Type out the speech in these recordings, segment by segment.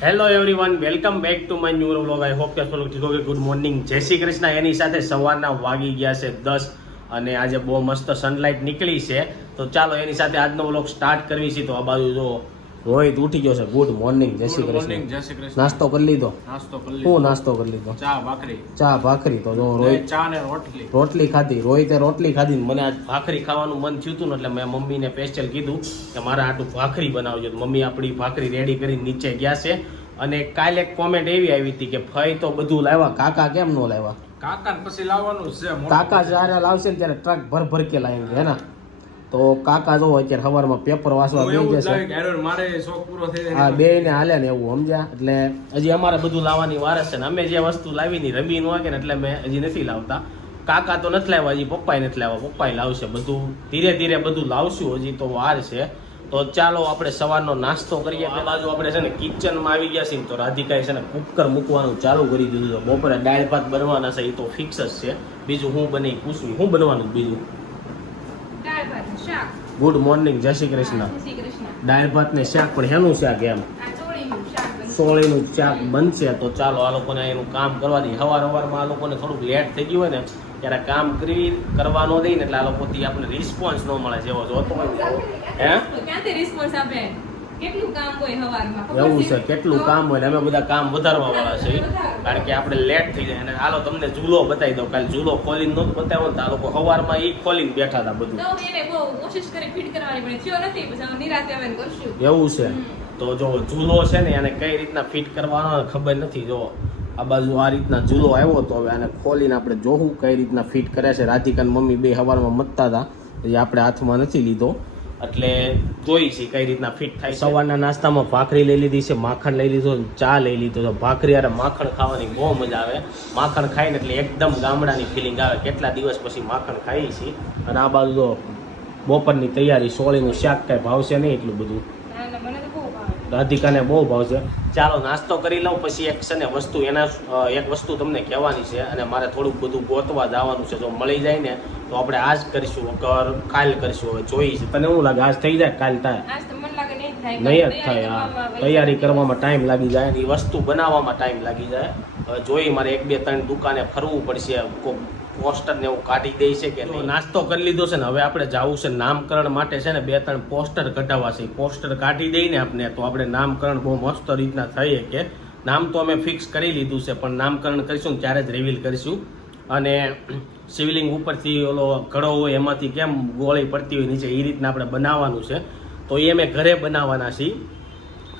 Hello everyone, welcome back to my new vlog. I hope કે તમે ઠીક હો. ગુડ મોર્નિંગ, જય શ્રી કૃષ્ણ. એની સાથે સવારના વાગી ગયા છે 10 અને આજે બહુ મસ્ત સનલાઇટ નીકળી છે. તો ચાલો એની સાથે આજનો વ્લોગ સ્ટાર્ટ કરવી છે. તો આ બાજુ જો રોહિત ઉઠી ગયો છે. ગુડ મોર્નિંગ, જય શ્રી કૃષ્ણ. નાસ્તો કરી લીધો? શું નાસ્તો કરી લીધો? ચા ભાખરી. તો જો રોહિત ચા ને રોટલી ખાધી. રોહિતે રોટલી ખાધી. મને આજ ભાખરી ખાવાનું મન થયું હતું ને એટલે મેં મમ્મીને સ્પેશિયલ કીધું કે મારા આટલું ભાખરી બનાવજો. મમ્મી આપણી ભાખરી રેડી કરીને નીચે ગયા છે. અને કાલે એક કોમેન્ટ એવી આવી હતી કે ફઈ તો બધું લાવ્યા, કાકા કેમ ન લાવ્યા? કાકા પછી લાવવાનું છે. કાકા જ્યારે લાવશે ને ત્યારે ટ્રક ભર કે લાવીને હે ને. તો કાકા જો અત્યારે સવારમાં પેપર વાંચવા બેસી જશે. મારે શોખ પૂરો થઈ જાય. હા, બે ને હાલે ને એવું સમજ્યા. એટલે હજી અમારે બધું લાવવાની વાર છે ને અમે જે વસ્તુ લાવી ની રમી ન વાગે ને એટલે મેં હજી નથી લાવતા. કાકા તો નથી લાવ્યા, હજી પપ્પાએ નથી લાવ્યા. પપ્પાએ લાવશે. બધું ધીરે ધીરે બધું લાવશું, હજી તો વાર છે. તો ચાલો આપણે સવારનો નાસ્તો કરીએ. આ બાજુ આપણે છે ને કિચનમાં આવી ગયા છીએ. તો રાધિકાએ છે ને કુકર મૂકવાનું ચાલુ કરી દીધું છે. બપોરે દાળ ભાત બનવાના છે, એ તો ફિક્સ જ છે. બીજું હું બની પૂછવું શું બનવાનું બીજું? ગુડ મોર્નિંગ, જય શ્રી કૃષ્ણ. દાળ ભાત ને શાક, પણ હેનું શાક? એમ સોળીનું શાક બનશે. તો ચાલો આ લોકોને એનું કામ કરવા દઈએ. સવારમાં આ લોકોને થોડુંક લેટ થઈ ગયું હોય ને ત્યારે કામ કરવાનો દઈ ને એટલે આ લોકોથી આપણને રિસ્પોન્સ ન મળે જેવો જોતો હોય. હે એવું છે, કેટલું કામ હોય. અમે બધા કામ વધારવા વાળા છે કારણ કે આપણે લેટ થઈ જાય. અને હાલો તમને ઝૂલો બતાવી દો. કાલે ઝૂલો ખોલીને નહોતું બતાવ્યો ને આ લોકો સવારમાં એ ખોલીને બેઠા હતા બધું. એવું છે. તો જો ઝૂલો છે ને એને કઈ રીતના ફિટ કરવાનો ખબર નથી. જો આ બાજુ આ રીતના ઝૂલો આવ્યો તો હવે આને ખોલીને આપણે જોવું કઈ રીતના ફિટ કરે છે. રાધિકાન મમ્મી બે સવારમાં મતતા હતા, એ આપણે હાથમાં નથી લીધો એટલે જોઈ છે કઈ રીતના ફિટ થાય. સવારના નાસ્તામાં ભાખરી લઈ લીધી છે, માખણ લઈ લીધો, ચા લઈ લીધો. તો ભાખરી અરે માખણ ખાવાની બહુ મજા આવે. માખણ ખાઈને એટલે એકદમ ગામડાની ફિલિંગ આવે. કેટલા દિવસ પછી માખણ ખાઈએ છીએ. અને આ બાજુ તો બપોરની તૈયારી. સોળીનું શાક કાંઈ ભાવશે નહીં એટલું બધું. રાધિકાને બહુ ભાવશે. ચાલો નાસ્તો કરી લઉં, પછી એક છે ને વસ્તુ એક વસ્તુ તમને કહેવાની છે અને મારે થોડુંક બધું ગોતવા જવાનું છે. જો મળી જાય ને તો આપણે આજ કરીશું, કાલ કરીશું. હવે જોઈ છે. તને શું લાગે આજ થઈ જાય કાલ થાય? નહીં જ થાય. હા, તૈયારી કરવામાં ટાઈમ લાગી જાય, એ વસ્તુ બનાવવામાં ટાઈમ લાગી જાય. હવે જોઈ મારે 1-2-3 દુકાને ફરવું પડશે. પોસ્ટર ને એવું કાઢી દે છે કે નાસ્તો કરી લીધો છે ને હવે આપણે જવું છે નામકરણ માટે. છે ને 2-3 પોસ્ટર કઢાવવા છે. પોસ્ટર કાઢી દઈને આપણે તો આપણે નામકરણ બહુ મસ્ત રીતના થઈએ કે નામ તો અમે ફિક્સ કરી લીધું છે, પણ નામકરણ કરીશું ને ત્યારે જ રિવીલ કરીશું. અને શિવલિંગ ઉપરથી ઓલો ઘડો હોય એમાંથી કેમ ગોળી પડતી હોય નીચે, એ રીતના આપણે બનાવવાનું છે. તો એ અમે ઘરે બનાવવાના છીએ.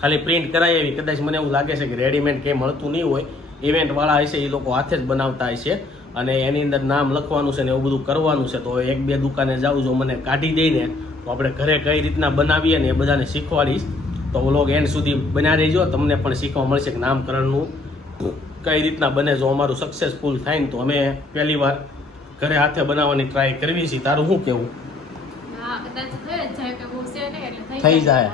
ખાલી પ્રિન્ટ કરાવી એવી. કદાચ મને એવું લાગે છે કે રેડીમેડ કંઈ મળતું નહીં હોય. ઇવેન્ટવાળા હશે એ લોકો હાથે જ બનાવતા હશે અને એની અંદર નામ લખવાનું છે ને એવું બધું કરવાનું છે. તો 1-2 દુકાને જાઉં, જો મને કાઢી દઈને તો આપણે ઘરે કઈ રીતના બનાવીએ ને એ બધાને શીખવાડીશ. તો વ્લોગ એન્ડ સુધી બનાવી રહેજો. તમને પણ શીખવા મળશે કે નામકરણનું કઈ રીતના બને. જો અમારું સક્સેસફુલ થાય ને તો અમે પહેલી વાર ઘરે હાથે બનાવવાની ટ્રાય કરવી છે. તારું શું કેવું? થઈ જાય.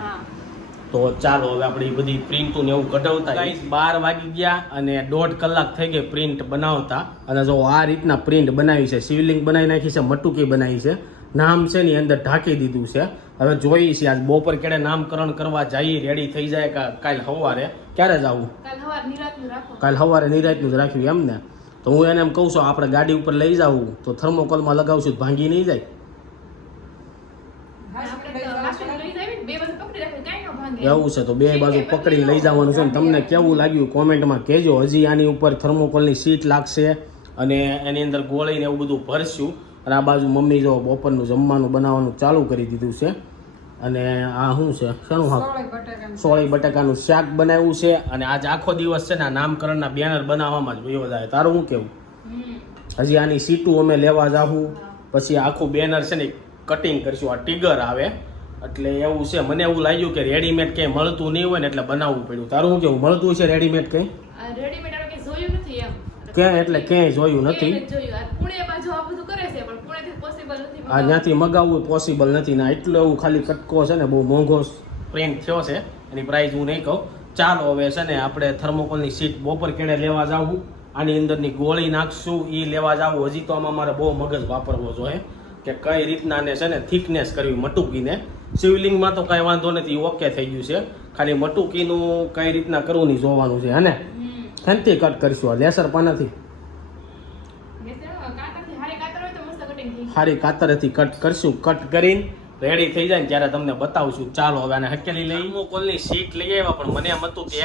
તો ચાલો હવે આપણે બધી પ્રિન્ટું ને એવું કઢાવતા. 12 વાગી ગયા અને 1.5 કલાક થઈ ગઈ પ્રિન્ટ બનાવતા. અને જો આ રીતના પ્રિન્ટ બનાવી છે. શિવલિંગ બનાવી નાખી છે, મટુકી બનાવી છે, નામ છે ની અંદર ઢાંકી દીધું છે. હવે જોઈએ છીએ આજ બપોર કેડે નામકરણ કરવા જઈએ. રેડી થઈ જાય કાલ સવારે. ક્યારે જવું? કાલ સવારે નિરાતનું જ રાખ્યું એમ ને. તો હું એને એમ કહું છું આપણે ગાડી ઉપર લઈ જાવું તો થર્મોકોલમાં લગાવશું, ભાંગી નહીં જાય. એવું છે તો બે બાજુ પકડી લઈ જવાનું છે. તમને કેવું લાગ્યું કોમેન્ટમાં કહેજો. હજી આની ઉપર થર્મોકોલની સીટ લાગશે અને એની અંદર ગોળીને એવું બધું ભરશું. અને આ બાજુ મમ્મી જો બપોરનું જમવાનું બનાવવાનું ચાલુ કરી દીધું છે. અને આ શું છે? શાનું શાક? સોળી બટાકાનું શાક બનાવ્યું છે. અને આજ આખો દિવસ છે ને નામકરણના બેનર બનાવવામાં જ વયો જાય. તારું શું કેવું? હજી આની સીટું અમે લેવા જાવું, પછી આખું બેનર છે ને કટિંગ કરશું. આ ટીગર આવે એટલે એવું છે. મને એવું લાગ્યું કે રેડીમેડ કંઈ મળતું નહીં હોય ને એટલે બનાવવું પડ્યું. તારું શું કેવું? મળતું છે રેડીમેડ કંઈ? ક્યાં એટલે ક્યાંય જોયું નથી. હા, ત્યાંથી મગાવવું પોસિબલ નથી ને. એટલું એવું ખાલી કટકો છે ને બહુ મોંઘો પ્રિન્ટ થયો છે. એની પ્રાઇસ હું નહીં કહું. ચાલો હવે છે ને આપણે થર્મોકોલની સીટ બપોર કેડે લેવા જાવું. આની અંદરની ગોળી નાખશું એ લેવા જાવું. હજી તો આમાં મારે બહુ મગજ વાપરવો જોઈએ કે કઈ રીતના ને છે ને થિકનેસ કરવી મટુકીને. શિવલિંગમાં તો કાંઈ વાંધો નથી, ઓકે થઈ ગયું છે. ખાલી મટુકીનું કઈ રીતના કરવું નહીં જોવાનું છે. હને શાંતિ કટ કરીશું લેસર પાનાથી, સારી કાતરથી કટ કરશું. કટ કરીને રેડી થઈ જાય ને ત્યારે તમને બતાવશું. ચાલો હવે આને હકેલી લઈ. થર્મોકોલની સીટ લઈ આવ્યા, પણ મને એમ હતું કે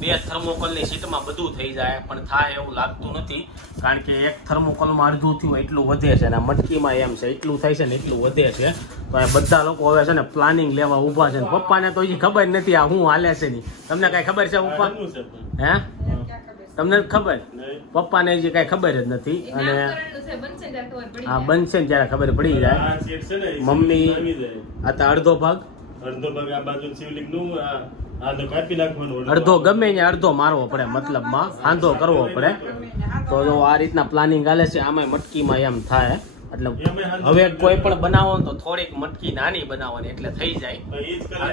બે થર્મોકોલની સીટમાં બધું થઈ જાય, પણ થાય એવું લાગતું નથી. કારણ કે એક થર્મોકોલમાં અડધું થયું એટલું વધે છે, અને આ મટકીમાં એમ છે એટલું થાય છે ને એટલું વધે છે. તો એ બધા લોકો હવે છે ને પ્લાનિંગ લેવા ઊભા છે. પપ્પાને તો હજી ખબર નથી આ શું હાલે છે નહીં. તમને કઈ ખબર છે પપ્પા? હે તમને ખબર? પપ્પાને હજી કઈ ખબર જ નથી. અને હા બનશે ને ત્યારે ખબર પડી જાય. મમ્મી આ તો અડધો ભાગ આ બાજુ શિવલિંગનું કાપી નાખવાનું, અડધો ગમે ને અડધો મારવો પડે, મતલબમાં આંધો કરવો પડે. તો જો આ રીતના પ્લાનિંગ હાલે છે. આમાં મટકીમાં એમ થાય એટલે હવે કોઈ પણ બનાવો તો થોડીક મટકી નાની બનાવવાની એટલે થઈ જાય.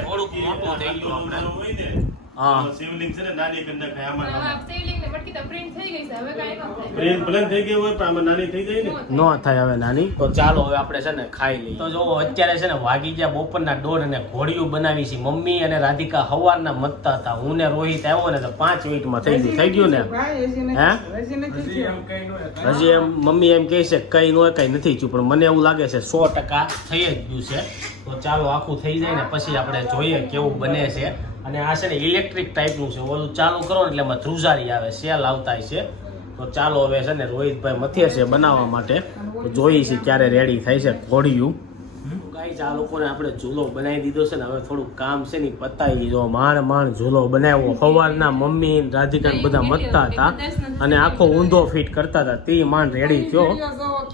થોડુંક મોટું થઈ ગયું આપણે. હા શિવલિંગ છે ને નાની કરી નાખાય. આમાં શિવલિંગ ને મટકી તો પ્રિન્ટ થઈ ગઈ છે, હવે કાંઈ ન થાય. પ્લેન થઈ ગયું હોય પણ આમાં નાની થઈ જાય ને. ન થાય હવે નાની. તો ચાલો હવે આપણે છે ને ખાઈ લઈએ. તો જો અત્યારે છે ને વાગી ગયા બપોરના 1:30 અને ઘોડિયું બનાવી છે. મમ્મી અને રાધિકા હવારના મતતા હતા. હું ને રોહિત આવ્યો ને તો 5 મિનિટમાં થઈ ગયું ને. હે હજી એમ કઈ ન હોય. હજી એમ મમ્મી એમ કહે છે કઈ નો કઈ નથી થયું, પણ મને એવું લાગે છે 100% થઈ જ ગયું છે. તો ચાલો આખું થઈ જાય ને પછી આપણે જોઈએ કેવું બને છે. અને આ છે ને ઇલેક્ટ્રિક ટાઈપનું છે. ઓલું ચાલુ કરો ને એટલે એમાં ધ્રુજારી આવે, સેલ આવતા છે. તો ચાલો હવે છે ને રોહિતભાઈ મથે છે બનાવવા માટે. તો જોઈએ છે ક્યારે રેડી થાય છે ઘોડિયું. ગાઈસ આ લોકોને આપણે ઝૂલો બનાવી દીધો છે ને. હવે થોડું કામ છે ને પતાવી દીધો. માંડ ઝૂલો બનાવ્યો. સવારના મમ્મી રાધિકા બધા મતતા હતા અને આખો ઊંધો ફિટ કરતા હતા. તે માંડ રેડી થયો.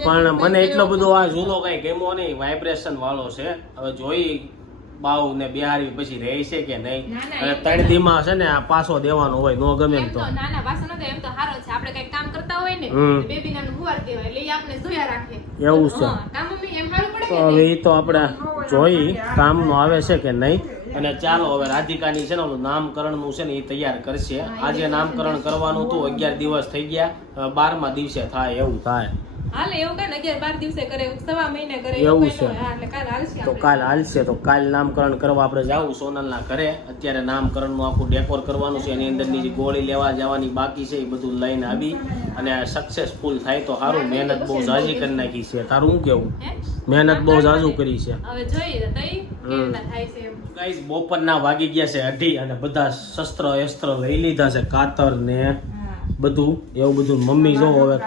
પણ મને એટલો બધો આ ઝૂલો કઈ ગમ્યો નહીં, વાઇબ્રેશન વાળો છે. હવે જોઈ બાવ ને બિહારી પછી રહે છે કે નહીં. અને 3 દીમાં છે ને આ પાછો દેવાનો હોય, નો ગમે એમ તો નાના વાસણ તો એમ તો સારો છે. આપણે કઈ કામ કરતા હોય ને બેબી નાનું ગુવાર કહેવાય, એટલે ઈ આપણે ધોયા રાખે. એવું છે. કામ મમ્મી એમ સારું પડે તો કે હવે એ તો આપણે જોઈ કામનું આવે છે કે નહીં. અને ચાલો હવે રાધિકાની છે ને ઓલું નામકરણનું છે ને એ તૈયાર કરશે. આજે નામકરણ કરવાનું હતું, 11 દિવસ થઈ ગયા. 12મા દિવસે થાય એવું થાય. હાલે એવું કઈ 11-12 દિવસે કરે, સવા મહિને કરે એવું કઈ છે. ન હોય. હા, એટલે કાલ હાલશે તો આપણે. કાલ હાલશે. તો કાલ નામકરણ કરવા આપણે જાવું સોનલના ઘરે. અત્યારે નામકરણનું આખું ડેકોર કરવાનું છે. એની અંદરની જે ગોળી લેવા જવાની બાકી છે એ બધું લઈને આવી અને સક્સેસફુલ થાય તો સારું. મહેનત બહુ ઝાઝી કરી નાખી છે. તારું શું કેવું? હે? મહેનત બહુ ઝાઝુ કરી છે. હવે જોઈએ તો તઈ કેવી રીતના થાય છે એમ. ગાઈસ બપોરના વાગી ગયા છે 2:30 અને બધા શસ્ત્ર અસ્ત્ર લઈ લીધા છે, કાતર ને બધું એવું બધું. મમ્મી જો હવે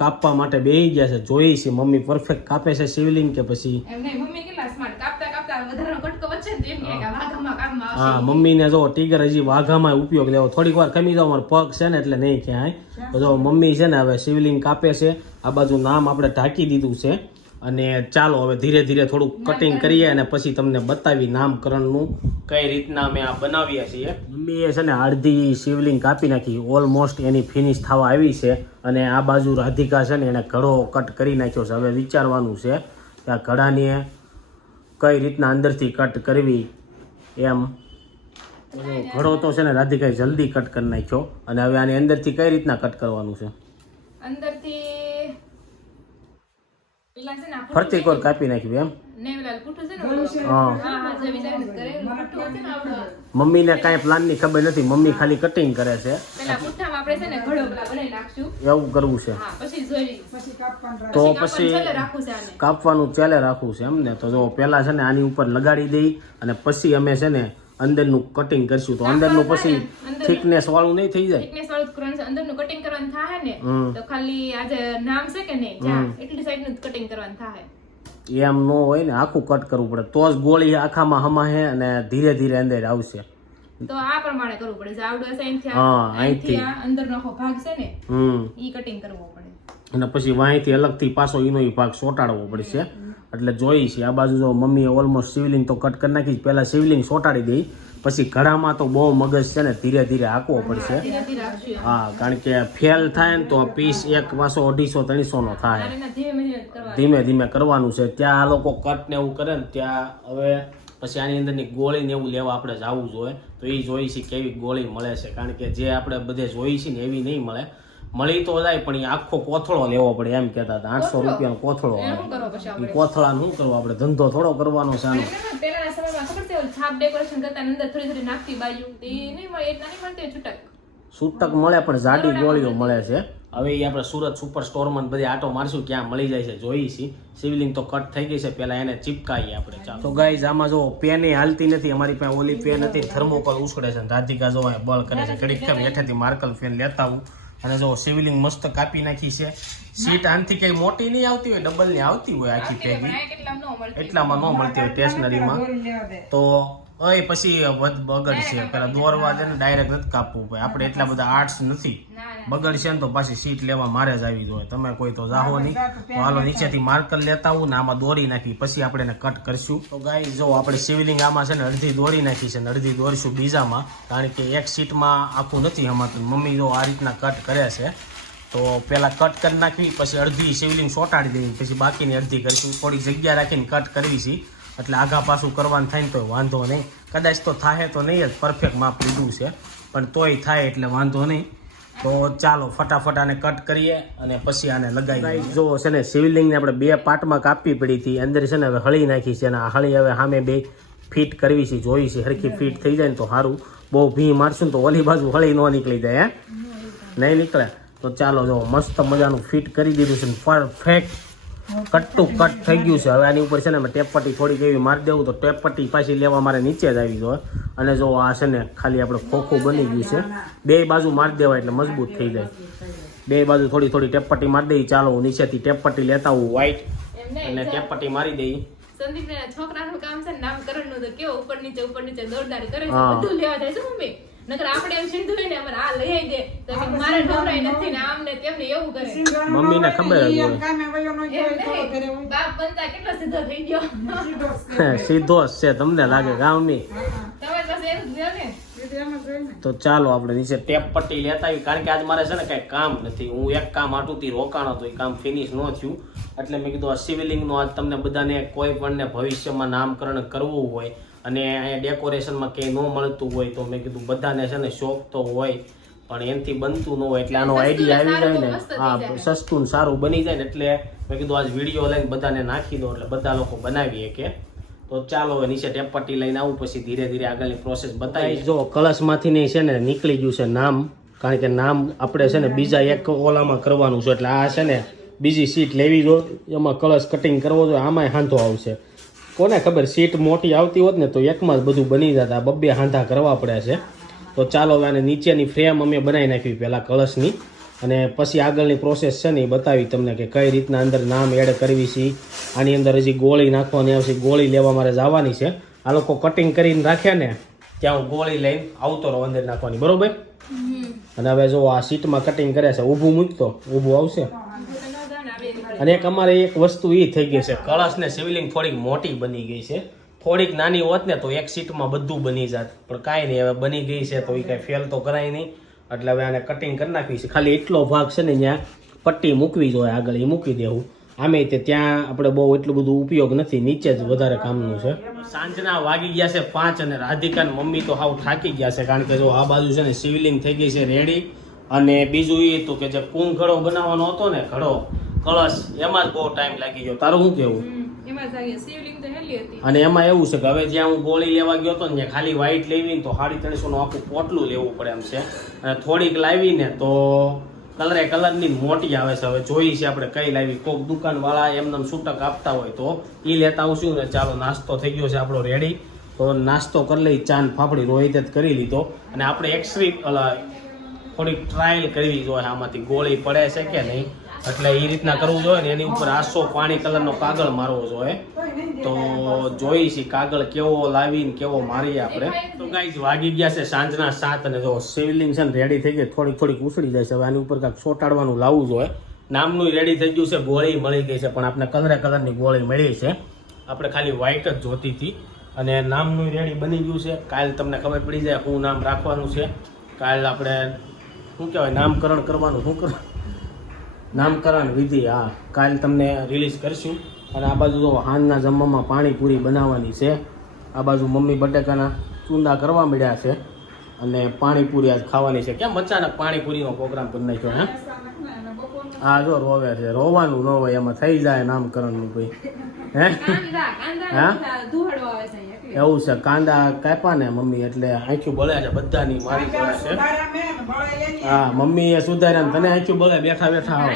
કાપવા માટે બેસી ગયા છે. જોઈ છે મમ્મી પરફેક્ટ કાપે છે શિવલિંગ કે પછી. એમ નહીં, મમ્મી કેટલા સ્માર્ટ, કાપતા વધારાનો કટકો વચ્ચે ને તો એમ કહે કે આ વાઘામાં કામમાં આવશે. હા મમ્મીને જો ટીગર હજી વાઘામાં ઉપયોગ લેવો. થોડીક વાર ખમી જાવ, મારો પગ છે ને એટલે નહીં ક્યાંય. તો જો મમ્મી છે ને હવે શિવલિંગ કાપે છે. આ બાજુ નામ આપણે ઢાંકી દીધું છે. અને ચાલો હવે ધીરે ધીરે થોડુંક કટિંગ કરીએ અને પછી તમને બતાવી નામકરણનું કઈ રીતના અમે આ બનાવીએ છીએ. મમ્મીએ છે ને અડધી શિવલિંગ કાપી નાખી. ઓલમોસ્ટ એની ફિનિશ થવા આવી છે. અને આ બાજુ રાધિકા છે ને એને ઘડો કટ કરી નાખ્યો છે. હવે વિચારવાનું છે કે આ ઘડાને કઈ રીતના અંદરથી કટ કરવી એમ. ઘડો તો છે ને રાધિકાએ જલ્દી કટ કરી નાખ્યો. અને હવે આની અંદરથી કઈ રીતના કટ કરવાનું છે? અંદરથી પેલા છે ને આ ફરતી કોર કાપી નાખ્યું એમ. ને પેલા પૂઠું છે ને ઓલું. હા હા જે વિચારીને જ કરે. પૂઠું છે ને આપણું. મમ્મીને કાંઈ પ્લાનની ખબર નથી. મમ્મી ખાલી કટિંગ કરે છે. પેલા પૂઠામાં આપણે છે ને ઘડો પેલા બનાવી નાખશું. એવું કરવું છે. હા પછી જોઈ તો કાપવાનું પછી છેલ્લે રાખવું છે આને. કાપવાનું ચાલે રાખવું છે એમ ને. તો જો પેલા છે ને આની ઉપર લગાડી દઈ અને પછી અમે છે ને અંદરનું કટિંગ કરશું. તો અંદરનું પછી થિકનેસ વાળું નહીં થઈ જાય. થિકનેસ વાળું કરવાનું છે. અંદરનું કટિંગ કરવાનું થાય ને તો ખાલી આ જે નામ છે કે નહીં જ્યાં એટલી સાઈડનું કટિંગ કરવાનું થાય. એમ ન હોય ને, આખું કટ કરવું પડે તો જ ગોળી આખામાં હમાહે અને ધીરે ધીરે અંદર આવશે. તો આ પ્રમાણે કરવું પડે. જે આવડું હશે અહીંથી હા, અહીંથી આ અંદરનો આખો ભાગ છે ને ઈ કટિંગ કરવો પડે. અને પછી વાંયથી અલગથી પાછો એનો ભાગ સોટાડવો પડશે. એટલે જોઈ છે આ બાજુ જો મમ્મીએ ઓલમોસ્ટ શિવલિંગ તો કટ કરી નાખી. પહેલા શિવલિંગ સોટાડી દઈ, પછી ઘડામાં તો બહુ મગજ છે ને ધીરે ધીરે હાંકવો પડશે. ધીરે ધીરે રાખશું. હા કારણ કે ફેલ થાય ને તો પીસ એક પાછો 250-300 નો થાય. અને એના ધીમે ધીમે કરવા. ધીમે ધીમે કરવાનું છે. ત્યાં આ લોકો કટ ને એવું કરે ને ત્યાં હવે પછી આની અંદરની ગોળી ને એવું લેવા આપણે જવું જોઈએ. તો એ જોઈ છે કેવી ગોળી મળે છે. કારણ કે જે આપણે બધે જોઈ છે ને એવી નહીં મળે. મળી તો જાય પણ એ આખો કોથળો લેવો પડે એમ કહેતા હતા. 800 રૂપિયાનો કોથળો એને આવે. શું કરો પછી એ આપણે? કોથળાનું શું કરવું આપણે? ધંધો થોડો કરવાનો છે આનો. પેલાના સમયમાં ખબર છે ઓલું છાપ ડેકોરેશન કરતા અંદર થોડી થોડી નાખતી બાજુ એ નહીં મળે, એટલા નહીં મળતી હોય છૂટક. છૂટક મળે પણ જાડી ગોળીઓ મળે છે. હવે એ આપણે સુરત સુપર સ્ટોરમાં બધી આટો મારશું ક્યાં મળી જાય છે જોઈ છી. શિવલિંગ તો કટ થઈ ગઈ છે, પેલા એને ચીપકાઈએ આપણે. ચાલો તો ગાઈઝ આમાં જો પેન હાલતી નથી, અમારી પાસે ઓલી પેન હતી થર્મોકોલ ઉછળે છે. રાધિકા જો બળ કરે છે. ઘડીક કેમ હેઠેથી માર્કલ પેન લેતા આવું. અને જો શિવલિંગ મસ્ત કાપી નાખી છે. સીટ આનથી કઈ મોટી નહીં આવતી હોય, ડબલ ની આવતી હોય આખી પણ ભેગી, આ કેટલામ ન મળતી. એટલામાં ન મળતી હોય સ્ટેશનરીમાં. તો ઓય પછી બગડશે. પેલા દોરવા દે ને ડાયરેક્ટ નથી કાપવું પડે. આપણે એટલા બધા આર્ટ્સ નથી. ના ના બગડશે ને તો પાછી સીટ લેવા મારે જ આવી જોઈએ. તમે કોઈ તો જાહો નહીં. તો હાલો નીચેથી માર્કર લેતા આવું ને આમાં દોરી નાખી પછી આપણે એને કટ કરશું. તો ગાઈસ જો આપણે શિવલિંગ આમાં છે ને અડધી દોરી નાખી છે ને અડધી દોરશું બીજામાં, કારણ કે એક સીટમાં આખું નથી હમાતું. મમ્મી જો આ રીતના કટ કરે છે. તો પેલા કટ કરી નાખવી, પછી અડધી શિવલિંગ ચોંટાડી દેવી, પછી બાકીની અડધી કરીશું. થોડીક જગ્યા રાખીને કટ કરવી છે. એટલે આઘા પાછું કરવાનું થાય ને તો વાંધો નહીં. કદાચ તો થાય તો નહીં જ, પરફેક્ટ માપ લીધું છે પણ તોય થાય એટલે વાંધો નહીં. તો ચાલો ફટાફટ આને કટ કરીએ અને પછી આને લગાવી. જો છે ને શિવલિંગને આપણે 2 પાર્ટમાં કાપવી પડી હતી. અંદર છે ને હવે હળી નાખી છે અને આ હળી હવે સામે 2 ફીટ કરવી છે. જોઈ છે હરખી ફીટ થઈ જાય ને તો સારું. બહુ ભી મારશું ને તો ઓલી બાજુ હળી ન નીકળી જાય. નહીં નીકળે તો ચાલો જો મસ્ત મજાનું ફિટ કરી દીધું છે. પરફેક્ટ કટનું કટ થઈ ગયું છે. હવે આની ઉપર છે ને મેં ટેપ પટ્ટી થોડીક એવી મારી દેવું તો ટેપ પટ્ટી પાછી લેવા મારે નીચે જ આવી જોઈએ. અને જો આ છે ને ખાલી આપણે ખોખું બની ગયું છે. 2 બાજુ મારી દેવાય એટલે મજબૂત થઈ જાય. 2 બાજુ થોડી થોડી ટેપ પટ્ટી મારી દઈ. ચાલો હું નીચેથી ટેપ પટ્ટી લેતા હું વ્હાઈટ એમ નહીં. અને ટેપ પટ્ટી મારી દઈ. સંદીપના છોકરાનું કામ છે ને નામકરણનું તો કેવો ઉપર નીચે દોરદારી કરે છે. હા. બધું લેવા જાય છે મમ્મી. નકર આપણે એમ સીધું હોય ને અમારે આ લઈ આવી દે તો કે મારે ઢોરાય નથી ને આમ ને તેમ ને એવું કરે. મમ્મીને ખબર જ હોય. એમ નહીં. બાપ બનતા કેટલો સીધો થઈ ગયો. સીધો જ છે તમને લાગે ગામની. તમારી પાસે એવું જ છે ને. તો ચાલો આપણે નીચે ટેપ પટ્ટી લેતા આવી, કારણ કે આજ મારે છે ને કઈ કામ નથી. હું એક કામ આટુંથી રોકાણો તો એ કામ ફિનિશ ન થયું. એટલે મેં કીધું આ શિવલિંગનું આજ તમને બધાને કોઈ પણને ભવિષ્યમાં નામકરણ કરવું હોય અને અહીંયા ડેકોરેશનમાં કંઈ ન મળતું હોય તો મેં કીધું બધાને છે ને શોખ તો હોય પણ એનાથી બનતું ન હોય. એટલે આનો આઈડિયા આવી જાય ને, હા સસ્તું ને સારું બની જાય ને એટલે મેં કીધું આજ વિડીયો લઈને બધાને નાખી દો એટલે બધા લોકો બનાવીએ કે. તો ચાલો હવે નીચે ટેપ પટ્ટી લઈને આવું પછી ધીરે ધીરે આગળની પ્રોસેસ બતાવી. જો કળશમાંથી નહીં છે ને નીકળી ગયું છે નામ, કારણ કે નામ આપણે છે ને બીજા એક ઓલામાં કરવાનું છે. એટલે આ છે ને બીજી સીટ લેવી જો, એમાં કળશ કટિંગ કરવો જોઈએ. આમાંય હાંધો આવશે. કોને ખબર સીટ મોટી આવતી હોત ને તો એકમાં જ બધું બની જતા. 2 હાંધા કરવા પડે છે. તો ચાલો હવે આને નીચેની ફ્રેમ અમે બનાવી નાખવી પહેલાં કળશની, અને પછી આગળની પ્રોસેસ છે ને એ બતાવી તમને કે કઈ રીતના અંદર નામ એડ કરવી છે. આની અંદર હજી ગોળી નાખવાની આવશે. ગોળી લેવા મારે જવાની છે. આ લોકો કટિંગ કરીને રાખ્યા ને ત્યાં હું ગોળી લઈને આવતો રહો અંદર નાખવાની, બરોબર. અને હવે જો આ સીટમાં કટિંગ કરે છે. ઊભું મૂકતો ઊભું આવશે. અને એક અમારે એક વસ્તુ એ થઈ ગઈ છે, કળશ ને શિવલિંગ થોડીક મોટી બની ગઈ છે. થોડીક નાની હોત ને તો એક સીટમાં બધું બની જાત, પણ કાંઈ નહીં હવે બની ગઈ છે તો એ કાંઈ ફેલ તો કરાય નહીં. એટલે હવે આને કટિંગ કરી નાખવી છે. ખાલી એટલો ભાગ છે ને ત્યાં પટ્ટી મૂકવી જોઈએ આગળ, એ મૂકી દેવું. આમે તે ત્યાં આપણે બહુ એટલું બધું ઉપયોગ નથી, નીચે જ વધારે કામનું છે. સાંજના વાગી ગયા છે 5 અને રાધિકા ને મમ્મી તો હાવ થાકી ગયા છે, કારણ કે જો આ બાજુ છે ને શિવલિંગ થઈ ગઈ છે રેડી. અને બીજું એ હતું કે જે કુંભ ઘડો બનાવવાનો હતો ને ઘડો કળશ, એમાં જ બહુ ટાઈમ લાગી ગયો. તારું શું કેવું? અને એમાં એવું છે કે હવે જ્યાં હું ગોળી લેવા ગયો હતો ને ત્યાં ખાલી વ્હાઈટ લેવી ને તો 350 નું આખું પોટલું લેવું પડે એમ છે. અને થોડીક લાવી ને તો કલરની મોટી આવે છે. હવે જોઈ છે આપણે કઈ લાવી. કોઈક દુકાનવાળા એમને છૂટક આપતા હોય તો એ લેતા આવશું ને. ચાલો નાસ્તો થઈ ગયો છે આપણો રેડી. તો નાસ્તો કરી લઈ. ચાન ફાફડી રોહિત જ કરી લીધો. અને આપણે થોડીક ટ્રાયલ કરવી જોઈએ આમાંથી ગોળી પડે છે કે નહીં. એટલે એ રીતના કરવું જોઈએ ને. એની ઉપર આસો પાણી કલરનો કાગળ મારવો જોઈએ. તો જોઈ છે કાગળ કેવો લાવીને કેવો મારીએ આપણે. તો ગાઈઝ વાગી ગયા છે સાંજના 7 અને જો શિવલિંગ છે ને રેડી થઈ ગઈ. થોડીક ઉછળી જાય છે. હવે આની ઉપર કાંઈક ચોંટાડવાનું લાવવું જોઈએ. નામનું રેડી થઈ ગયું છે. ગોળી મળી ગઈ છે પણ આપણે કલરની ગોળી મળી છે. આપણે ખાલી વ્હાઈટ જ જોતી હતી. અને નામનું રેડી બની ગયું છે. કાલ તમને ખબર પડી જાય શું નામ રાખવાનું છે. કાલ આપણે શું કહેવાય નામકરણ કરવાનું. શું કરવાનું? નામકરણ વિધિ. હા, કાલ તમને રિલીઝ કરશું. અને આ બાજુ જો હાંજના જમવામાં પાણીપુરી બનાવવાની છે. આ બાજુ મમ્મી બટેકાના ચૂંદા કરવા મળ્યા છે. અને પાણીપુરી આજ ખાવાની છે. કેમ અચાનક પાણીપુરીનો પ્રોગ્રામ કરી નાખ્યો હે? હા જો રોવે છે. રોવાનું ન હોય, એમાં થઈ જાય નામકરણનું ભાઈ. હે હા એવું છે. કાંદા કાપ્યા ને મમ્મી એટલે આંખ્યું બળે છે બધાની. મારી બળે છે. હા મમ્મી એ સુધાર્યા ને તને આંખ્યું બળે બેઠા બેઠા આવો.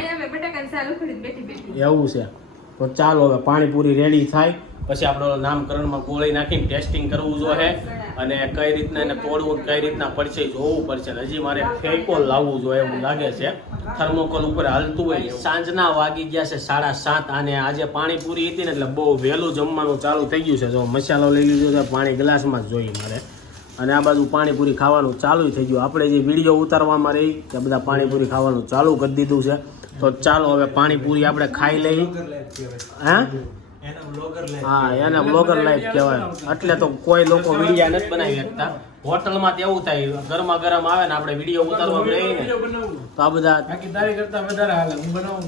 એવું છે. તો ચાલો હવે પાણીપુરી રેડી થાય પછી આપણે નામકરણમાં ગોળી નાખીને ટેસ્ટિંગ કરવું જોઈએ અને કઈ રીતના એને તોડવું, કઈ રીતના પડશે જોવું પડશે. હજી મારે ફેકોલ લાવવું જોઈએ એવું લાગે છે. થર્મોકોલ ઉપર હાલતું હોય. સાંજના વાગી ગયા છે 7:30 અને આજે પાણીપુરી હતી ને એટલે બહુ વહેલું જમવાનું ચાલુ થઈ ગયું છે. જો મસાલો લઈ લીધો છે, પાણી ગ્લાસમાં જ જોઈએ મારે. અને આ બાજુ પાણીપુરી ખાવાનું ચાલુ થઈ ગયું. આપણે જે વિડીયો ઉતારવામાં રહી તે બધા પાણીપુરી ખાવાનું ચાલુ કરી દીધું છે. તો ચાલો હવે પાણીપુરી આપણે ખાઈ લઈ. હા એને બ્લોગર લાઈફ કહેવાય. એટલે તો કોઈ લોકો વિડીયો નથી બનાવી શકતા. હોટલમાં એવું થાય ગરમા ગરમ આવે ને આપણે વિડીયો ઉતારવા રહીએ ને તો આ બધા તારી કરતા વધારે હાલે હું બનાવું.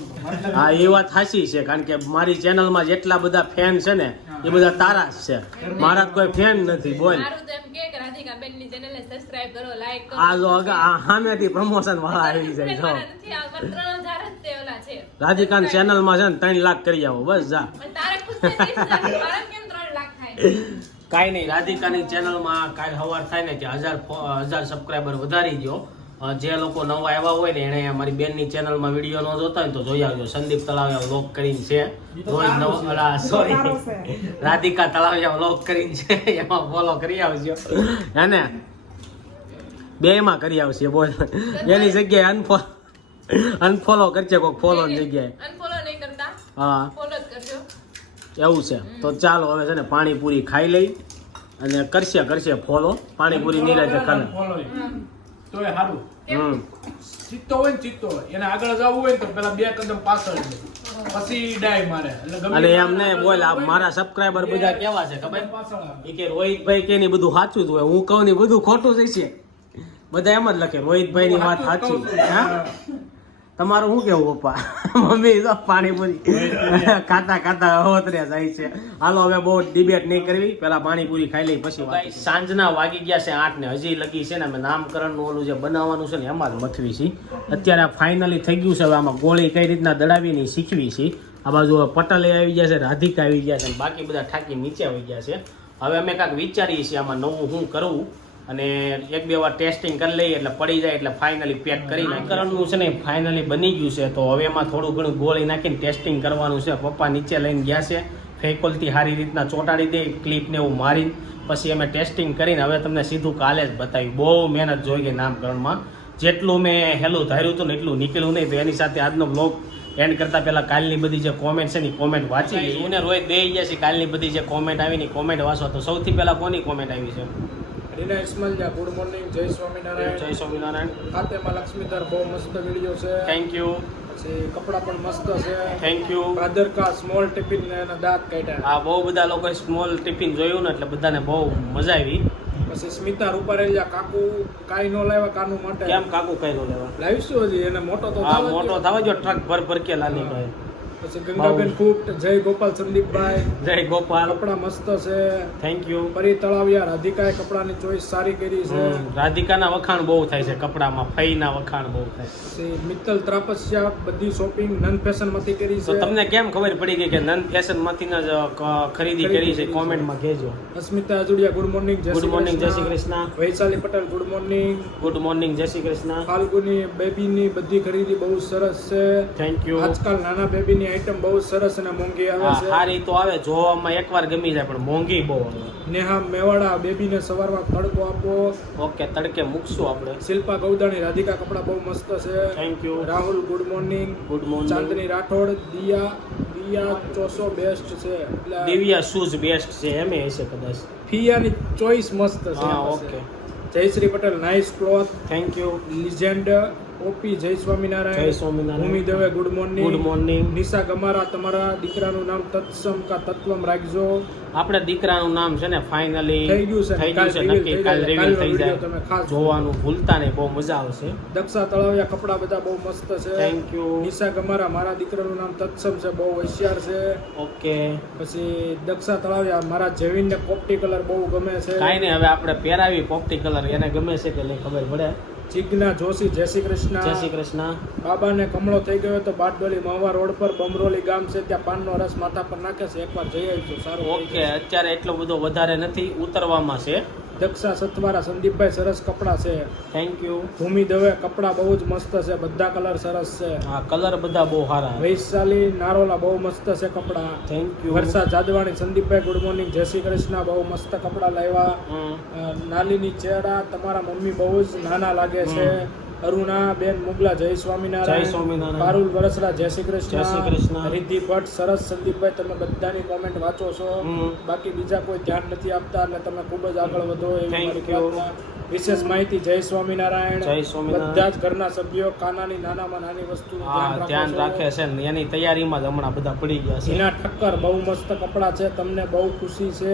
હા એ વાત સાચી છે. કારણ કે મારી ચેનલમાં જેટલા બધા ફેન છે ને એ બધા તારા જ છે. મારા કોઈ ફેન નથી. બોલ આ જો સામેથી પ્રમોશન વાળા આવી જાય. જો રાધિકાન ચેનલમાં છે ને 3 લાખ કરી આવો બસ જા. કાંઈ નહીં, રાધિકાની ચેનલમાં કાલ સવાર થાય ને કે 1000 સબસ્ક્રાઈબર વધારી દો. જે લોકો નવા આવ્યા હોય ને એને મારી બેનની ચેનલમાં વિડીયો ન જોતા હોય તો જોઈ આવજો. સંદીપ તલાવિયા વ્લોગ કરીને છે. સોરી રાધિકા તલાવિયા વ્લોગ કરીને છે. એમાં ફોલો કરી આવજો. હે બેમાં કરી આવશે. બોલ એની જગ્યાએ અનફોલો કરશે કોઈક ફોલો જગ્યાએ. હા એવું છે. તો ચાલો હવે છે ને પાણીપુરી ખાઈ લઈ અને કરશે ફોલો. પાણીપુરી નિરાતે ખાને તોય સારું. ચિત્તો હોય ને ચિત્તો હોય એને આગળ જવું હોય ને તો પેલા 2 કદમ પાછળ પછી ડાય મારે. અને એમ ને બોલ આ મારા સબસ્ક્રાઇબર બધા કેવા છે ખબર? એ કે રોહિતભાઈ કે ની બધું સાચું જ હોય, હું કહું ની બધું ખોટું જ છે. બધા એમ જ લખે રોહિતભાઈ ની વાત સાચી. હા તમારું શું કેવું પપ્પા? મમ્મી તો પાણીપુરી ખાતા હોતરે જાય છે. હાલો હવે બહુ ડિબેટ નહીં કરવી, પેલા પાણીપુરી ખાઈ લઈ પછી. સાંજના વાગી ગયા છે 8 ને હજી લગી છે ને અમે નામકરણનું ઓલું જે બનાવવાનું છે ને એમાં જ મથવી છે. અત્યારે ફાઇનલી થઈ ગયું છે. હવે આમાં ગોળી કઈ રીતના દડાવીને શીખવી છે. આ બાજુ પટલે આવી ગયા છે, રાધિકા આવી ગયા છે, બાકી બધા ઠાકી નીચે આવી ગયા છે. હવે અમે કાંઈક વિચારીએ છીએ આમાં નવું શું કરવું અને 1-2 વાર ટેસ્ટિંગ કરી લઈએ એટલે પડી જાય એટલે ફાઇનલી પેક કરી નામકરણનું છે ને ફાઇનલી બની ગયું છે. તો હવે એમાં થોડું ઘણું ગોળી નાખીને ટેસ્ટિંગ કરવાનું છે. પપ્પા નીચે લઈને ગયા છે, ફેકોલથી સારી રીતના ચોંટાડી દે, ક્લિપને એવું મારી પછી અમે ટેસ્ટિંગ કરીને હવે તમને સીધું કાલે જ બતાવ્યું. બહુ મહેનત જોઈ ગઈ નામકરણમાં. જેટલું મેં હેલું ધાર્યું હતું ને એટલું નીકળ્યું નહીં. તો એની સાથે આજનો બ્લોગ એન્ડ કરતા પહેલા કાલની બધી જે કોમેન્ટ છે ને કોમેન્ટ વાંચી ગઈ. હું ને રોહિત બે ગયા છે. કાલની બધી જે કોમેન્ટ આવી ને કોમેન્ટ વાંચો તો સૌથી પહેલા કોની કોમેન્ટ આવી છે? રીના ઇસ્માઇલિયા ગુડ મોર્નિંગ, જય સ્વામિનારાયણ. જય સ્વામિનારાયણ. ખાતેમાં લક્ષ્મીધર બહુ મસ્ત વિડીયો છે. Thank you. પછી કપડા પણ મસ્ત છે. Thank you. ભાદર કા સ્મોલ ટિફિન ને એના દાંત કાઢ્યા. હા બહુ બધા લોકોએ સ્મોલ ટિફિન જોયું ને એટલે બધાને બહુ મજા આવી. પછી સ્મિતા રૂપારેલિયા કાકુ કાઈ નો લાવ્યા કાનુ માટે. કેમ કાકુ કઈ નો લેવા? લાવીશું હજી એને મોટો તો હા મોટો થવા જો ટ્રક ભર કે લાની ભાઈ. પછી ગંગાબેન કુટ, જય ગોપાલ સંદીપભાઈ, જય ગોપાલ. કપડા મસ્ત છે. Thank you. પરી તળાવિયા રાધિકાએ કપડાની ચોઈસ સારી કરી છે. રાધિકાના વખાણ બહુ થાય છે કપડામાં, ફઈના વખાણ બહુ થાય. પછી મિત્તલ ત્રાપસ્યા બધી શોપિંગ નન ફેશન માંથી કરી તો છે. તમને કેમ ખબર પડી ગઈ કે નન ફેશન માંથી જ ખરીદી કરી છે? કોમેન્ટમાં કહેજો. Asmita Ajudiya good morning, good morning, જય Shri Krishna. Vaishali Patel good morning, good morning, જય શ્રી કૃષ્ણ. ફાલ્ગુની બેબીની બધી ખરીદી બહુ સરસ છે. Thank you. આજકાલ નાના બેબીની આઈટમ બહુ સરસ અને મોંઘી આવે છે. સારી તો આવે, જોવામાં એકવાર ગમી જાય પણ મોંઘી બહુ આવે. નેહા મેવાડા બેબીને સવારમાં તડકો આપો. ઓકે તડકે મૂકશું આપણે. શિલ્પા ગૌદાણી રાધિકા કપડા બહુ મસ્ત છે. Thank you. Rahul good morning, good morning. Chandni Rathod, દિયા ચોસો બેસ્ટ છે. એટલે દિવ્યા શૂઝ બેસ્ટ છે એમ હશે કદાચ. ફિયાની ચોઈસ મસ્ત છે. હા okay. Jayshree Patel nice cloth. Thank you. Legend OP જય સ્વામિનારાયણ. જય Swaminarayan. Bhumi Dave good morning. Good morning. Nisha Gamara તમારા દીકરાનું નામ તત્સમ કા તત્વમ રાખજો. આપણે દીકરાનું નામ છે ને ફાઇનલી થઈ ગયું છે. થઈ ગયું છે કાલ નક્કી. reveal કાલ થઈ રિવીલ જાય. થઈ કાલનો video તમે જાય. ખાસ જોવાનું ભૂલતા નહીં, બહુ મજા આવશે. દક્ષા તળાવિયા કપડા બધા બહુ મસ્ત છે. Thank you. નિશા ગમારા મારા દીકરાનું નામ તત્સમ છે, બહુ હોશિયાર છે. ઓકે, પછી દક્ષા તળાવિયા મારા જેવિનને પોપટી કલર બહુ ગમે છે. કાંઈ નહીં, હવે આપણે પહેરાવી પોપટી કલર, એને ગમે છે કે નહીં ખબર પડે. જીજ્ઞા જોશી જય શ્રી કૃષ્ણ. જય શ્રી કૃષ્ણ. બાબાને કમળો થઈ ગયો તો બારડોલી મહુવા રોડ પર બમરોલી ગામ છે, ત્યાં પાનનો રસ માથા પર નાખે છે, એકવાર જઈ આવજો. સારું થઈ ઓકે, જશે. અત્યારે એટલો બધો વધારે નથી, ઉતરવામાં છે. દક્ષા સતવારા સંદીપભાઈ સરસ કપડા છે. Thank you. ભૂમિ દવે કપડા બહુ જ મસ્ત છે, બધા કલર સરસ છે. હા, કલર બધા બહુ સારા. વૈશાલી નારોલા બહુ મસ્ત છે કપડા. Thank you. Varsha Jadwani Sandeepbhai good morning જય શ્રી કૃષ્ણ, બહુ મસ્ત કપડા લાવ્યા. નાલીની ચહેરા તમારા મમ્મી બહુ જ નાના લાગે છે. અરુણા બેન મુગલા જય જય સ્વામિનારાયણ. સ્વામિનારાયણ. પારુલ વરસરા જય શ્રી જય શ્રી કૃષ્ણ. કૃષ્ણ. રિદ્ધિ ભટ્ટ સરસ. સંદીપભાઈ તમે બધાની કોમેન્ટ વાંચો છો, બાકી બીજા કોઈ ધ્યાન નથી આપતા અને તમે ખૂબ જ આગળ વધો એવી Thank મારી you. પ્રાર્થના. વિશેષ માહિતી જય સ્વામિનારાયણ. જય સ્વામિનારાયણ. બધા જ ઘરના સભ્યો કાનાની નાનામાં નાની વસ્તુનું હા, ધ્યાન રાખે છે ને એની તૈયારીમાં જ હમણાં બધા પડી ગયા છે. હિના ઠક્કર બહુ મસ્ત કપડા છે, તમને બહુ ખુશી છે.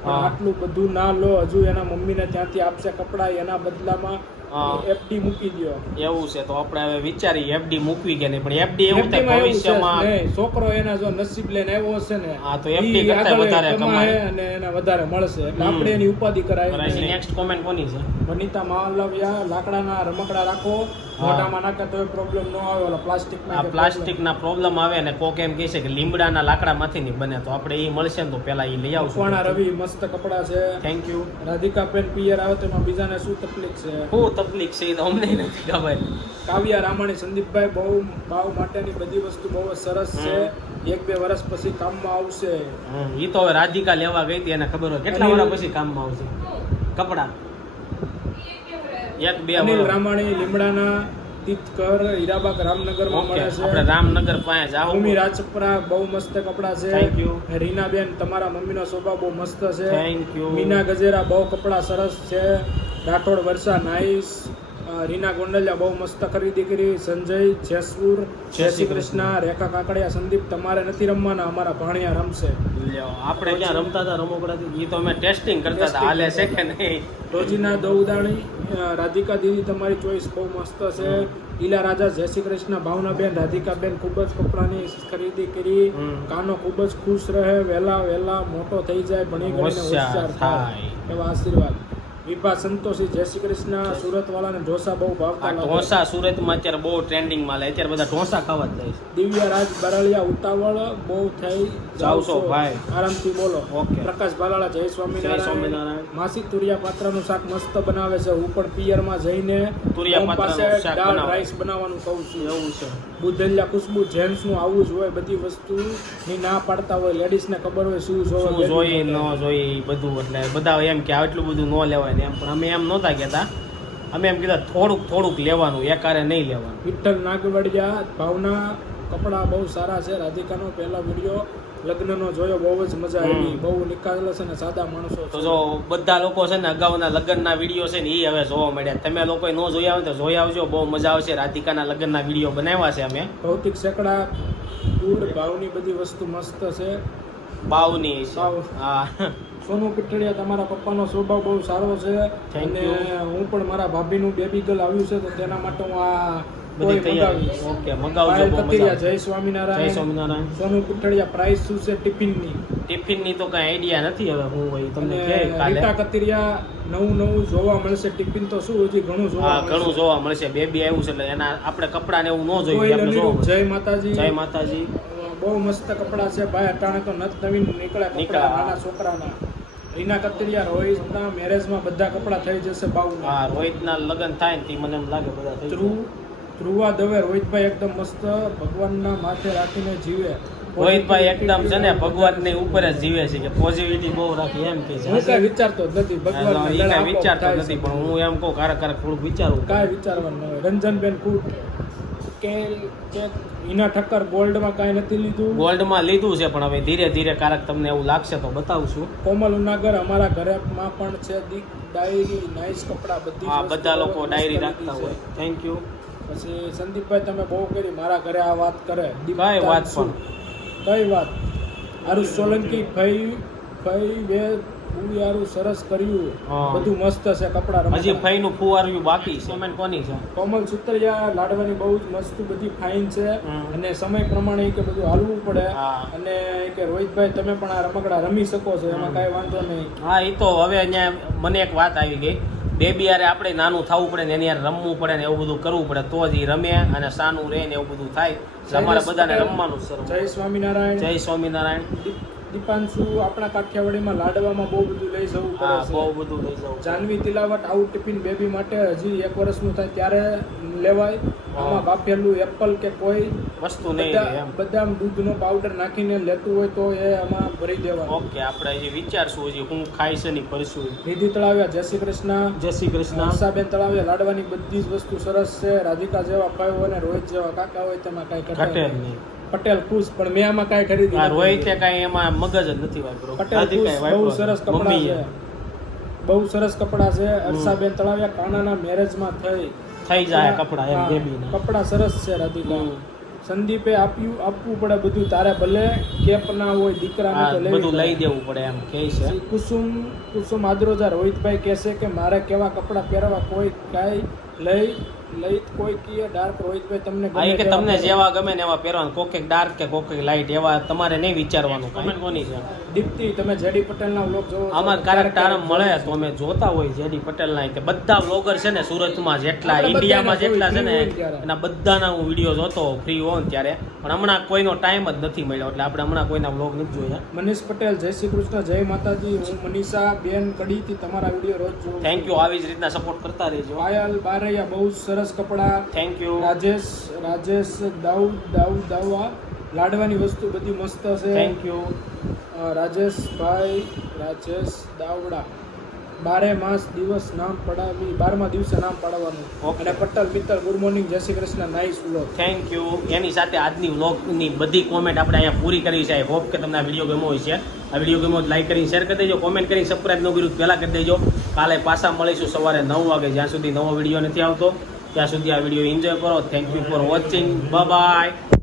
પણ હા. આટલું બધું ના લો, હજુ એના મમ્મીને ત્યાંથી આપશે કપડા, એના બદલામાં હા. એફડી મૂકી દો. એવું છે તો આપણે હવે વિચારી એફડી મૂકવી કે નહીં, પણ એફડી એવું થાય FD માં એવું છે ભવિષ્યમાં. નહીં, છોકરો એના જો નસીબ લઈને આવ્યો હશે ને, હા, તો FD ઈ કરતા આગળ વધારે કમાય કમાય. અને એને વધારે મળશે, એટલે આપણે એની ઉપાધિ કરાય. નેક્સ્ટ કોમેન્ટ કોની છે? વનિતા માલવિયા લાકડાના રમકડા રાખો, મોઢામાં નાખે તો પ્રોબ્લેમ ન આવે. ઓલા પ્લાસ્ટિકના આ પ્લાસ્ટિકના પ્રોબ્લેમ આવે ને કોક એમ કહે છે કે લીમડાના લાકડામાંથી નહીં બને, તો આપણે એ મળશે ને તો પેલા એ લઈ કોણા આવશું. રવિ મસ્ત કપડા છે. Thank you. રાધિકાબેન પિયર આવે તો એમાં બીજાને શું તકલીફ છે? શું તકલીફ છે એ તો અમને નથી ખબર. કાવ્યા રામાણી સંદીપભાઈ બહુ ભાવ માટેની બધી વસ્તુ બહુ જ સરસ છે, 1-2 વર્ષ પછી કામમાં આવશે. એ તો હવે રાધિકા લેવા ગઈ હતી, એને ખબર હોય કેટલા વર્ષ પછી કામમાં આવશે કપડા. 1-2 અનિલ વર્ષ. રામાણી લીમડાના તીતકર હીરાબાગ રામનગરમાં ઓકે, મળે આપણે છે. રામનગર પાસે જાવ. ભૂમિ રાજપરા બહુ મસ્ત કપડા છે. Thank you. રીનાબેન તમારા મમ્મીનો સ્વભાવ બહુ મસ્ત છે. Thank you. મીના ગજેરા બહુ કપડા સરસ છે. રાઠોડ વર્ષા નાઈસ. રીના ગોંડલિયા બહુ મસ્ત ખરીદી કરી. સંજય જેસપુર જય શ્રી કૃષ્ણ. રેખા કાકડિયા સંદીપ તમારે નથી રમવાના, અમારા ભાણિયા રમશે. લ્યો, આપણે ક્યાં રમતા હતા રમકડાથી? એ તો અમે ટેસ્ટિંગ કરતા હતા, હાલે છે કે નહીં. રોજીના દૌદાણી રાધિકા દીદી તમારી ચોઈસ બહુ મસ્ત છે. ઈલા રાજા જય શ્રી કૃષ્ણ. ભાવનાબેન રાધિકાબેન ખૂબ જ કપડાની ખરીદી કરી. કાનો ખૂબ જ ખુશ રહે, વહેલા મોટો થઈ જાય, ભણી ગણીને હોશિયાર થાય એવા આશીર્વાદ. વિભા સંતોષી જય શ્રી કૃષ્ણ. સુરત વાળાને ઢોસા બહુ ભાવતા આ લાગે. ઢોસા સુરતમાં અત્યારે બહુ ટ્રેન્ડિંગમાં લે, અત્યારે બધા ઢોસા ખાવા જ જાય છે. દિવ્યા રાજ બરાળિયા ઉતાવળ બહુ થઈ જાવ છો ભાઈ. આરામથી બોલો. ઓકે. પ્રકાશ બાલાળા જય જય સ્વામિનારાયણ. સ્વામિનારાયણ. માસી તુરિયા પાત્રાનું શાક મસ્ત બનાવે છે. હું પણ પિયરમાં જઈને તુરિયા ઓમ પાસે પાત્રાનું શાક દાળ બનાવે. રાઈસ બનાવવાનું કહું છું. એવું છે. બુધેલિયા ખુશ્બુ જેન્ટ્સનું આવું જ હોય, બધી વસ્તુની ના પાડતા હોય, લેડીઝને ખબર હોય શું શું જોવે જોઈએ ન જોઈએ ઈ બધું, એટલે બધા એમ કે આટલું બધું ન લેવાય ને એમ, પણ અમે એમ નહોતા કહેતા. અમે એમ કીધા થોડુંક લેવાનું, એકારે નહીં લેવાનું. વિઠ્ઠલ નાગવડિયા ભાવના કપડા બહુ સારા છે. રાધિકાનો પહેલો વિડીયો લગ્નનો જોયો, બહુ જ મજા આવી. બહુ નિકાલસ અને સાદા માણસો તો છે. જો બધા લોકો છે ને અગાઉના લગ્નના વિડીયો છે ને એ હવે જોવા મળ્યા. તમે લોકો ન જોયા હોય તો જોઈ આવજો, બહુ મજા આવશે. રાધિકાના લગ્નના વિડીયો બનાવ્યા છે અમે. ભૌતિક સેકડા દૂધ ભાવની બધી વસ્તુ મસ્ત છે. બાવની છે. બાવ. હા. સોનુ પીઠડિયા તમારા પપ્પાનો સ્વભાવ બહુ સારો છે. Thank અને you. હું પણ મારા ભાભીનું બેબી ગર્લ આવ્યું છે તો તેના માટે હું આ બધી કોઈ તૈયારી. મંગાવીશ. ઓકે, મગાવજો, પાયલ બહુ મજા કતિરિયા આવશે. જય સ્વામિનારાયણ. જય સ્વામિનારાયણ. સોનુ પીઠડિયા પ્રાઇસ શું છે ટિફિનની? ટિફિનની તો કઈ આઈડિયા નથી હવે હું હોય તમને અને કહે કાલે. રીટા કતિરિયા નવું જોવા મળશે. ટિફિન તો શું હજી ઘણું જોવા હા, ઘણું મળશે. જોવા મળશે. બેબી આવ્યું છે એટલે એના આપણે કપડા ને એવું ન જોયું, કોઈલ આપણે જોવા અનિરુદ્ધ મળશે. જય માતાજી. જય માતાજી. બહુ મસ્ત કપડા છે ભાઈ. અટાણે તો નત નવીન નીકળે કપડા નીકળ્યા. નાના છોકરાના. રીના કતિરિયા રોહિતના મેરેજમાં બધા કપડા થઈ જશે બાઉના. હા, રોહિતના લગ્ન થાય ને તે મને એમ લાગે બધા થઈ જાય. ધ્રુવા દવે રોહિતભાઈ એકદમ મસ્ત ભગવાનના માથે રાખીને જીવે. રોહિતભાઈ એકદમ છે ને ભગવાનની ઉપર જ જીવે છે, કે પોઝિટિવિટી બહુ રાખી એમ કે છે. હું કઈ વિચારતો જ નથી. ભગવાન એ કઈ વિચારતો નથી, પણ હું એમ કહું ક્યારેક થોડુંક વિચારું. કાંઈ વિચારવાનું ન હોય. રંજનબેન કુટ કે હિના ઠક્કર ગોલ્ડમાં કાંઈ નથી લીધું. ગોલ્ડમાં લીધું છે, પણ હવે ધીરે ધીરે ક્યારેક તમને એવું લાગશે તો બતાવશું. કોમલ ઉનાગર અમારા ઘરમાં પણ છે દીક ડાયરી નાઇસ કપડા બધી હા, જ વસ્તુ બધા લોકો મસ્ત ડાયરી લીધી રાખતા છે. હોય. Thank you. પછી સંદીપભાઈ તમે બહુ કરી મારા ઘરે આ વાત કરે કઈ વાત શું? કઈ વાત આરું સોલંકી ફઈ વે યારું સરસ કર્યું હા. બધું મસ્ત છે કપડા હજી ફઈનું ફુવારવ્યું બાકી છે કોમેન્ટ કોની છે કોમલ સુતરિયા લાડવાની બહુ જ મસ્ત બધી ફાઇન છે હમ. અને સમય પ્રમાણે ઈ કે બધું હાલવું પડે હા. અને ઈ કે રોહિતભાઈ તમે પણ આ રમકડા રમી શકો છો એમાં કાંઈ વાંધો નહીં હા એ તો હવે અહીંયા મને એક વાત આવી ગઈ બેબી યારે આપણે નાનું થવું પડે ને એની યાર રમવું પડે ને એવું બધું કરવું પડે તો જ ઈ રમે અને સાનું રહે ને એવું બધું થાય એટલે અમારે બધાને રમવાનું સર જય સ્વામિનારાયણ જય સ્વામિનારાયણ દીપાંશુ આપણા કાઠિયાવાડીમાં લાડવામાં બહુ બધું લઈ જવું હા પડે બહુ છે બધું લઈ જવું જાનવી તિલાવટ આઉટ ટિફિન બેબી માટે હજી 1 વર્ષનું થાય ત્યારે લેવાય આમાં બાફેલું એપલ કે કોઈ વસ્તુ નહીં રહે એમ બદામ દૂધનો પાવડર નાખીને લેતું હોય તો એ આમાં ભરી દેવાનું ઓકે આપણે હજી વિચારશું હજી હું ખાઈશ નહીં કરશું નિધિ તળાવિયા જય શ્રી કૃષ્ણ જય શ્રી કૃષ્ણ હર્ષાબેન તળાવિયા લાડવાની બધી જ વસ્તુ સરસ છે રાધિકા જેવા ભાઈ અને રોહિત જેવા કાકા હોય તેમાં કાંઈ ઘટે ઘટે જ નહીં પટેલ ખુશ પણ મેં આમાં કાંઈ ખરીદી આ નથી. રોહિતે કાંઈ એમાં મગજ જ નથી વાપરો પટેલ ખુશ બહુ સરસ કપડાં છે બહુ સરસ કપડાં છે હર્ષાબેન તળાવિયા કાનાના મેરેજમાં થઈ જાય કપડા એમ હા, બેબીના કપડાં સરસ છે રાધિકા સંદીપે આપવું પડે બધું તારે ભલે કેપ ના હોય દીકરાને હા તો લેવી બધું પડે. લઈ દેવું પડે એમ કહે છે કુસુમ આદ્રોજા રોહિતભાઈ કહેશે કે મારે કેવા કપડાં પહેરવા કોઈ કાંઈ લઈ કોઈ કીએ ડાર્ક રોહિતભાઈ તમને હા એ કે તેવા તમને પહેરો. જેવા ગમે ને એવા પહેરવાનું કોકે ડાર્ક કે કોકે લાઇટ એવા તમારે નહીં વિચારવાનું કોમેન્ટ કોની છે દીપ્તિ તમે જેડી પટેલના વ્લોગ જોવો છો? આમાં ક્યારેક ટાઈમ મળે તો અમે જોતા હોય જેડી પટેલના કે બધા વ્લોગર છે ને સુરતમાં જેટલા આપણે ઇન્ડિયામાં બધાના જેટલા છે ને free હોય ત્યારે. એના બધાના હું વિડીયો જોતો ફ્રી હોઉં ને ત્યારે પણ હમણાં કોઈનો ટાઈમ જ નથી મળ્યો એટલે આપણે હમણાં કોઈના વ્લોગ નથી જોયા મનીષ પટેલ જય શ્રી કૃષ્ણ જય માતાજી હું મનીષા બેન કડીથી તમારા વિડીયો રોજ જોઉં છું. થેન્ક યુ આવી જ રીતના સપોર્ટ કરતા રહેજો પાયલ બારૈયા બહુ સરસ કપડાં થેન્ક યુ રાજેશ દાઉવા લાડવાની વસ્તુ બધી મસ્ત છે થેન્ક યુ રાજેશ દાવડા 12 દિવસ નામ પડાવી 12મા દિવસે નામ પડાવવાનું Okay. અને પટેલ મિત્તલ ગુડ મોર્નિંગ જય Shri Krishna nice vlog thank you એની સાથે આજની વ્લોગની બધી કોમેન્ટ આપણે અહીંયા પૂરી કરી છે આઈ હોપ કે તમને આ વિડીયો ગમ્યો હોય છે આ વિડીયો ગમ્યો લાઈક કરીને શેર કરી દેજો કોમેન્ટ કરીને સબસ્ક્રાઈબ ન કર્યું પહેલાં કરી દેજો કાલે પાછા મળીશું સવારે 9 વાગે જ્યાં સુધી નવો વિડીયો નથી આવતો ત્યાં સુધી આ વિડીયો એન્જોય કરો thank you for watching bye